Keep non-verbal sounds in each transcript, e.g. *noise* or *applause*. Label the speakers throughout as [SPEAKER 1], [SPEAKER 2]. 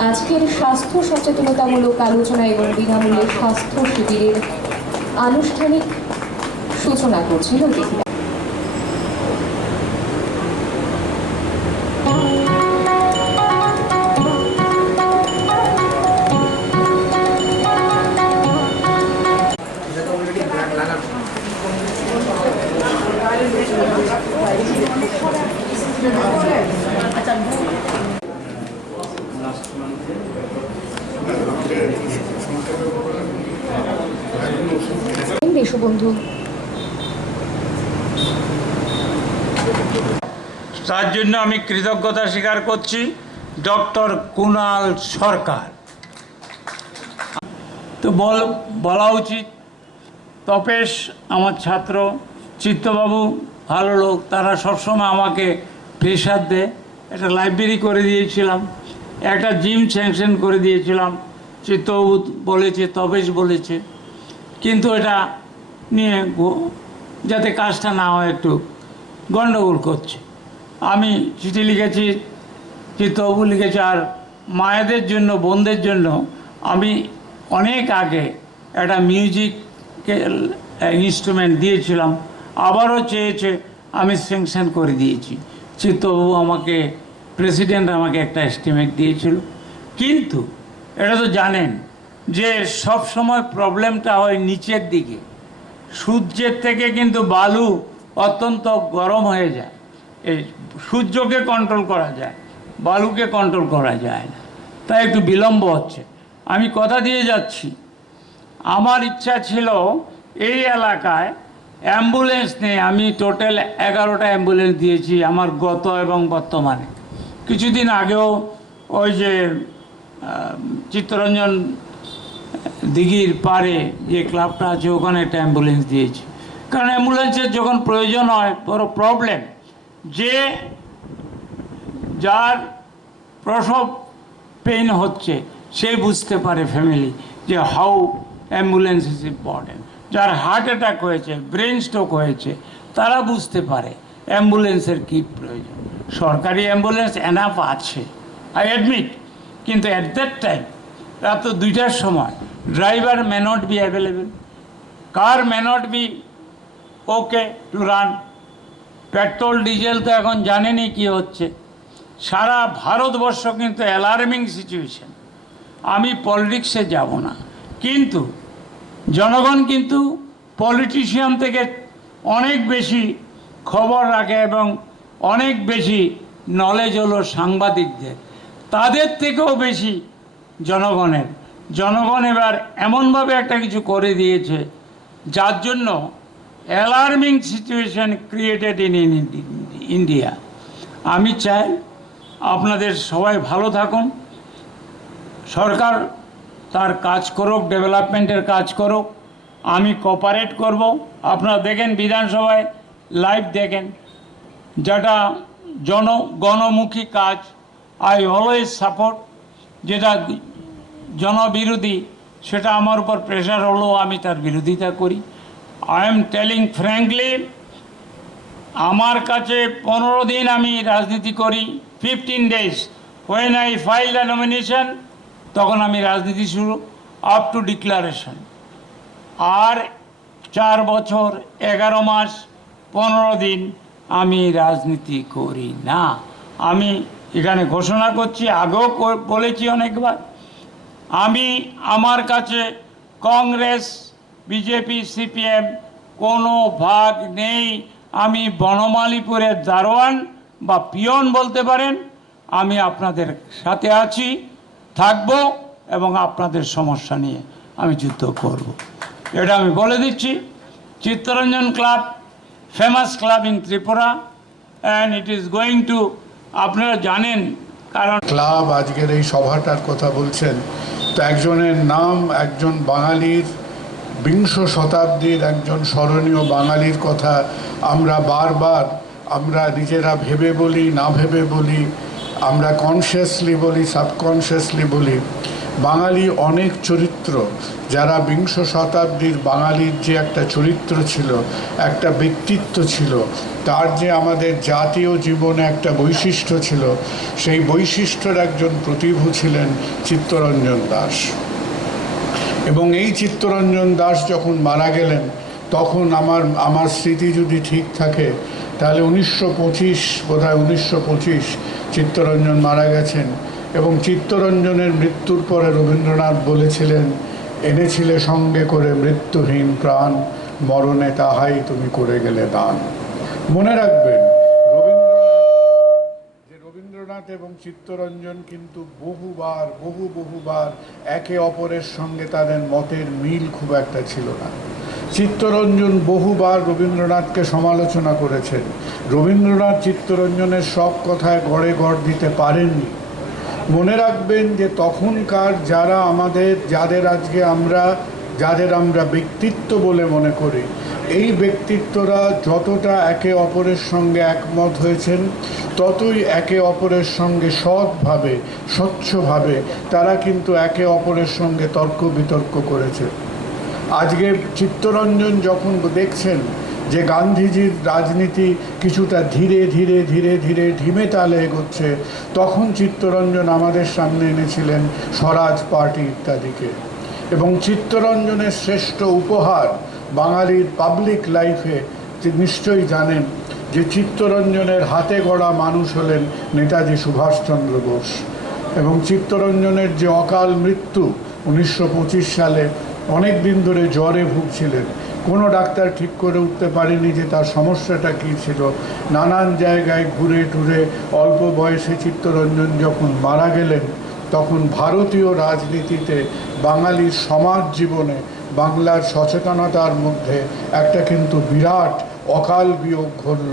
[SPEAKER 1] আজকের স্বাস্থ্য সচেতনতামূলক আলোচনা এবং বিনামূল্যে স্বাস্থ্য শিবিরের আনুষ্ঠানিক সূচনা করছিল
[SPEAKER 2] তার জন্য আমি কৃতজ্ঞতা স্বীকার করছি ডক্টর কুণাল সরকার। তো বল, বলা উচিত, তপেশ, আমার ছাত্র, চিত্তবাবু, ভালো লোক, তারা সবসময় আমাকে প্রেশার দেয়। একটা লাইব্রেরি করে দিয়েছিলাম, একটা জিম স্যাংশন করে দিয়েছিলাম। চিত্তবাবু বলেছে, তপেশ বলেছে। কিন্তু এটা নিয়ে যাতে কাজটা না হয় একটু গণ্ডগোল করছে। আমি চিঠি লিখেছি চিত্তবাবু লিখেছে, আর মায়েদের জন্য, বোনদের জন্য আমি অনেক আগে একটা মিউজিক ইনস্ট্রুমেন্ট দিয়েছিলাম। আবারও চেয়েছে, আমি স্যাংশন করে দিয়েছি। চিত্তবাবু আমাকে প্রেসিডেন্ট আমাকে একটা এস্টিমেট দিয়েছিল। কিন্তু এটা তো জানেন যে সব সময় প্রবলেমটা হয় নিচের দিকে। সূর্যের থেকে কিন্তু বালু অত্যন্ত গরম হয়ে যায়। এই সূর্যকে কন্ট্রোল করা যায়, বালুকে কন্ট্রোল করা যায় না। তাই একটু বিলম্ব হচ্ছে। আমি কথা দিয়ে যাচ্ছি। আমার ইচ্ছা ছিল এই এলাকায় অ্যাম্বুলেন্স নেই আমি টোটাল এগারোটা অ্যাম্বুলেন্স দিয়েছি আমার গত এবং বর্তমানে। কিছুদিন আগেও ওই যে চিত্তরঞ্জন দিঘির পারে যে ক্লাবটা আছে, ওখানে একটা অ্যাম্বুলেন্স দিয়েছি। কারণ অ্যাম্বুলেন্সের যখন প্রয়োজন হয়, বড় প্রবলেম যে যার প্রসব পেইন হচ্ছে, সে বুঝতে পারে ফ্যামিলি যে হাউ অ্যাম্বুলেন্স ইজ ইম্পর্টেন্ট যার হার্ট অ্যাটাক হয়েছে ব্রেন স্ট্রোক হয়েছে, তারা বুঝতে পারে অ্যাম্বুলেন্সের কী প্রয়োজন। সরকারি অ্যাম্বুলেন্স এনাফ আছে আই অ্যাডমিট কিন্তু অ্যাট দ্যাট টাইম রাত দুইটার সময় driver may not be available car may not be okay to run petrol, diesel তো এখন জানেনই কি হচ্ছে। সারা ভারতবর্ষ কিন্তু অ্যালার্মিং সিচুয়েশন আমি পলিটিক্সে যাব না। কিন্তু জনগণ কিন্তু পলিটিশিয়ান থেকে অনেক বেশি খবর রাখে এবং অনেক বেশি নলেজ হলো সাংবাদিকদের। তাদের থেকেও বেশি জনগণের। জনগণ এবার এমনভাবে একটা কিছু করে দিয়েছে, যার জন্য alarming situation created in India আমি চাই আপনাদের সবাই ভালো থাকুন। সরকার তার কাজ করুক, ডেভেলপমেন্টের কাজ করুক। আমি কোপারেট করব। আপনারা দেখেন বিধানসভায় লাইভ দেখেন। যেটা জন, গণমুখী কাজ। আই অলওয়েজ সাপোর্ট যেটা জনবিরোধী, সেটা আমার উপর প্রেশার হলেও আমি তার বিরোধিতা করি। আই এম টেলিং ফ্র্যাঙ্কলি আমার কাছে পনেরো দিন আমি রাজনীতি করি fifteen days when I file the nomination তখন আমি রাজনীতি শুরু আপ টু ডিক্লারেশন আর চার বছর, এগারো মাস, পনেরো দিন আমি রাজনীতি করি না। আমি এখানে ঘোষণা করছি, আগেও বলেছি অনেকবার। আমি আমার কাছে কংগ্রেস বিজেপি, সিপিএম, কোনো ভাগ নেই। আমি বনমালীপুরের দারোয়ান বা পিয়ন বলতে পারেন। আমি আপনাদের সাথে আছি, থাকব এবং আপনাদের সমস্যা নিয়ে আমি যুদ্ধ করব। এটা আমি বলে দিচ্ছি। Chittaranjan club, famous club in Tripura and it is going to আপনারা জানেন, কারণ
[SPEAKER 3] ক্লাব আজকের এই সভাটার কথা বলছেন। তো একজনের নাম, একজন বাঙালির বিংশ শতাব্দীর একজন স্মরণীয় বাঙালির কথা আমরা বারবার, আমরা নিজেরা ভেবে বলি, না ভেবে বলি, আমরা কনসিয়াসলি বলি সাবকনসিয়াসলি বলি। বাঙালি অনেক চরিত্র, যারা বিংশ শতাব্দীর বাঙালির যে একটা চরিত্র ছিল, একটা ব্যক্তিত্ব ছিল, তার যে আমাদের জাতীয় জীবনে একটা বৈশিষ্ট্য ছিল, সেই বৈশিষ্ট্যের একজন প্রতিভূ ছিলেন চিত্তরঞ্জন দাস। এবং এই চিত্তরঞ্জন দাস যখন মারা গেলেন, তখন আমার আমার স্মৃতি যদি ঠিক থাকে, তাহলে উনিশশো পঁচিশ বোধ হয় উনিশশো পঁচিশ চিত্তরঞ্জন মারা গেছেন এবং চিত্তরঞ্জনের মৃত্যুর পরে রবীন্দ্রনাথ বলেছিলেন, এনেছিলে সঙ্গে করে মৃত্যুহীন প্রাণ, মরণে তাহাই তুমি করে গেলে দান। মনে রাখবেন রবীন্দ্রনাথ এবং চিত্তরঞ্জন কিন্তু বহুবার, বহু, বহুবার একে অপরের সঙ্গে তাদের মতের মিল খুব একটা ছিল না। চিত্তরঞ্জন বহুবার রবীন্দ্রনাথকে সমালোচনা করেছেন। রবীন্দ্রনাথ চিত্তরঞ্জনের সব কথায় গড়ে গড় দিতে পারেননি। মনে রাখবেন যে তখনকার যারা আমাদের, যাদের আজকে আমরা, যাদের আমরা ব্যক্তিত্ব বলে মনে করি এই ব্যক্তিত্বরা যতটা একে অপরের সঙ্গে একমত হয়েছেন, ততই একে অপরের সঙ্গে সৎভাবে, স্বচ্ছভাবে তারা কিন্তু একে অপরের সঙ্গে তর্ক বিতর্ক করেছে। আজকে চিত্তরঞ্জন যখন দেখছেন যে গান্ধীজির রাজনীতি কিছুটা ধীরে ধীরে ধীরে ধীরে ঢিমে তালে এগোচ্ছে, তখন চিত্তরঞ্জন আমাদের সামনে এনেছিলেন স্বরাজ পার্টি ইত্যাদিকে। এবং চিত্তরঞ্জনের শ্রেষ্ঠ উপহার বাঙালির পাবলিক লাইফে নিশ্চয়ই জানেন যে চিত্তরঞ্জনের হাতে গড়া মানুষ হলেন নেতাজি সুভাষচন্দ্র বোস। এবং চিত্তরঞ্জনের যে অকাল মৃত্যু উনিশশো পঁচিশ সালে অনেক দিন ধরে জ্বরে ভুগছিলেন, কোনো ডাক্তার ঠিক করে উঠতে পারেনি যে তার সমস্যাটা কী ছিল। নানান জায়গায় ঘুরে টুরে অল্প বয়সে চিত্তরঞ্জন যখন মারা গেলেন, তখন ভারতীয় রাজনীতিতে বাঙালির সমাজ জীবনে বাংলার সচেতনতার মধ্যে একটা কিন্তু বিরাট অকাল বিয়োগ ঘটল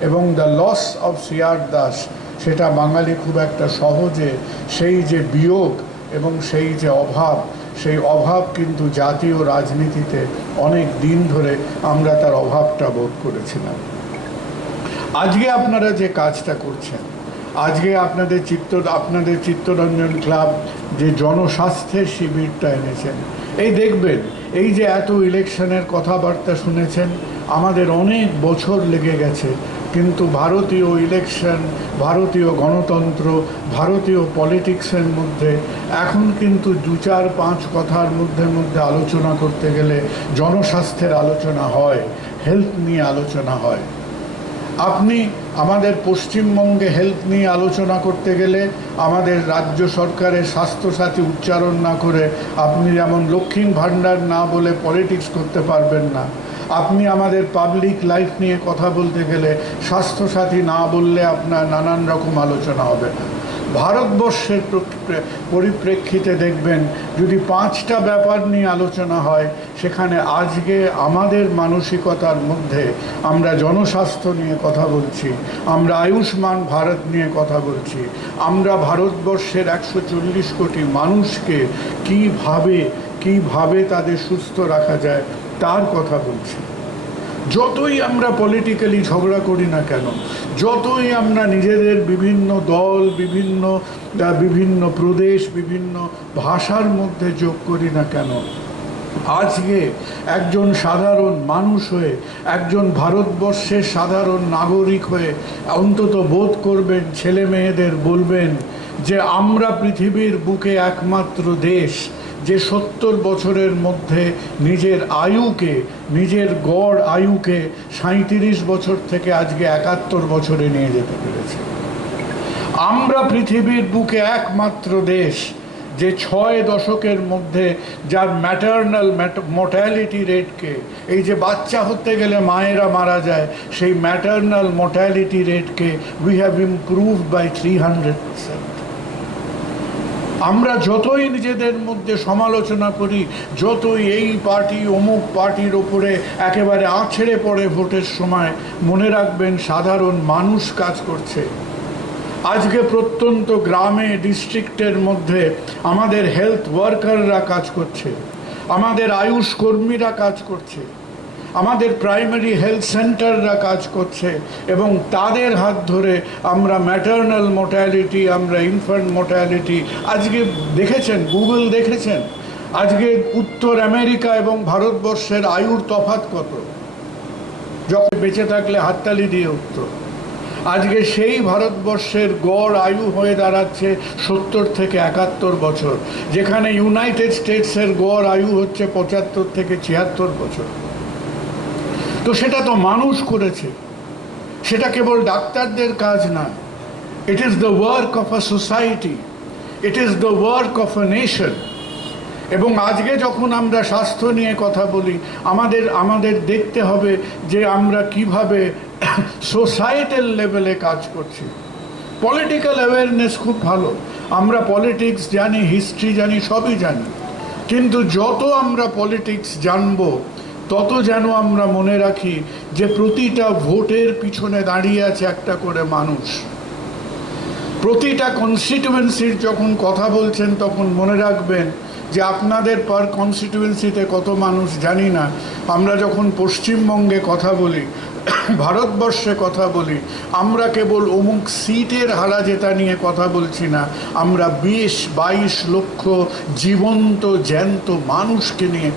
[SPEAKER 3] এবং দ্য লস অফ সিয়ার দাস সেটা বাঙালি খুব একটা সহজে সেই যে বিয়োগ এবং সেই যে অভাব, সেই অভাব কিন্তু জাতীয় রাজনীতিতে অনেক দিন ধরে আমরা তার অভাবটা বোধ করেছিলাম। আজকে আপনারা যে কাজটা করছেন, আজকে আপনাদের চিত্ত, আপনাদের চিত্তরঞ্জন ক্লাব যে জনস্বাস্থ্যের শিবিরটা এনেছেন এই দেখবেন, এই যে এত ইলেকশনের কথাবার্তা শুনেছেন, আমাদের অনেক বছর লেগে গেছে, কিন্তু ভারতীয় ইলেকশন, ভারতীয় গণতন্ত্র, ভারতীয় পলিটিক্সের মধ্যে, এখন কিন্তু দু চার পাঁচ কথার মধ্যে মধ্যে আলোচনা করতে গেলে জনস্বাস্থ্যের আলোচনা হয়, হেলথ নিয়ে আলোচনা হয়। আপনি আমাদের পশ্চিমবঙ্গে হেলথ নিয়ে আলোচনা করতে গেলে আমাদের রাজ্য সরকারের স্বাস্থ্যসাথী উচ্চারণ না করে আপনি যেমন লক্ষ্মীর ভাণ্ডার না বলে পলিটিক্স করতে পারবেন না। আপনি আমাদের পাবলিক লাইফ নিয়ে কথা বলতে গেলে স্বাস্থ্যসাথী না বললে আপনার নানান রকম আলোচনা হবে। ভারতবর্ষের পরিপ্রেক্ষিতে দেখবেন, যদি পাঁচটা ব্যাপার নিয়ে আলোচনা হয়, সেখানে আজকে আমাদের মানসিকতার মধ্যে আমরা জনস্বাস্থ্য নিয়ে কথা বলছি, আমরা আয়ুষ্মান ভারত নিয়ে কথা বলছি, আমরা ভারতবর্ষের একশো চল্লিশ কোটি মানুষকে কীভাবে কীভাবে তাদের সুস্থ রাখা যায়, তার কথা বলছি। যতই আমরা পলিটিক্যালি ঝগড়া করি না কেন, যতই আমরা নিজেদের বিভিন্ন দল, বিভিন্ন বিভিন্ন প্রদেশ, বিভিন্ন ভাষার মধ্যে যোগ করি না কেন, আজকে একজন সাধারণ মানুষ হয়ে, একজন ভারতবর্ষের সাধারণ নাগরিক হয়ে অন্তত বোধ করবেন ছেলে মেয়েদের বলবেন যে আমরা পৃথিবীর বুকে একমাত্র দেশ। যে সত্তর বছরের মধ্যে নিজের আয়ুকে, নিজের গড় আয়ুকে সাঁত্রিশ বছর থেকে আজকে একাত্তর বছরে নিয়ে যেতে পেরেছে। আমরা পৃথিবীর বুকে একমাত্র দেশ যে ছয় দশকের মধ্যে যার ম্যাটার্নাল মোর্ট্যালিটি রেটকে এই যে বাচ্চা হতে গেলে মায়েরা মারা যায়, সেই maternal mortality রেটকে we have improve by three hundred percent আমরা যতই নিজেদের মধ্যে সমালোচনা করি, যতই এই পার্টি অমুক পার্টির ওপরে একেবারে আছড়ে পড়ে ভোটের সময়, মনে রাখবেন সাধারণ মানুষ কাজ করছে। আজকে প্রত্যন্ত গ্রামে, ডিস্ট্রিক্টের মধ্যে আমাদের হেলথ ওয়ার্কাররা কাজ করছে, আমাদের আয়ুষ কর্মীরা কাজ করছে। আমাদের প্রাইমারি হেলথ সেন্টাররা কাজ করছে এবং তাদের হাত ধরে আমরা ম্যাটার্নাল মোর্টালিটি আমরা ইনফ্যান্ট মোর্টালিটি আজকে দেখেছেন গুগল দেখেছেন? আজকে উত্তর আমেরিকা এবং ভারতবর্ষের আয়ুর তফাৎ কত? যখন বেঁচে থাকলে হাততালি দিয়ে উঠত। আজকে সেই ভারতবর্ষের গড় আয়ু হয়ে দাঁড়াচ্ছে সত্তর থেকে একাত্তর বছর, যেখানে ইউনাইটেড স্টেটসের গড় আয়ু হচ্ছে পঁচাত্তর থেকে ছিয়াত্তর বছর। তো সেটা তো মানুষ করেছে। সেটা কেবল ডাক্তারদের কাজ না। It is the work of a society it is the work of a nation এবং আজকে যখন আমরা স্বাস্থ্য নিয়ে কথা বলি, আমাদের আমাদের দেখতে হবে যে আমরা কীভাবে সোসাইটাল লেভেলে কাজ করছি। পলিটিক্যাল অ্যাওয়ারনেস খুব ভালো। আমরা পলিটিক্স জানি হিস্ট্রি জানি, সবই জানি। কিন্তু যত আমরা পলিটিক্স জানব তত যেন আমরা মনে রাখি যে প্রতিটা ভোটের পিছনে দাঁড়িয়ে আছে একটা করে মানুষ। প্রতিটা কনস্টিটুয়েন্সির যখন কথা বলছেন, তখন মনে রাখবেন যে আপনাদের পার কনস্টিটুয়েন্সিতে কত মানুষ জানি না। আমরা যখন পশ্চিমবঙ্গে কথা বলি, *coughs* ভারতবর্ষে কথা বলি, আমরা কেবল অমুক সিটের হারা জেতা নিয়ে কথা বলছি না। আমরা বিশ, বাইশ লক্ষ জীবন্ত, জ্যান্ত মানুষকে নিয়ে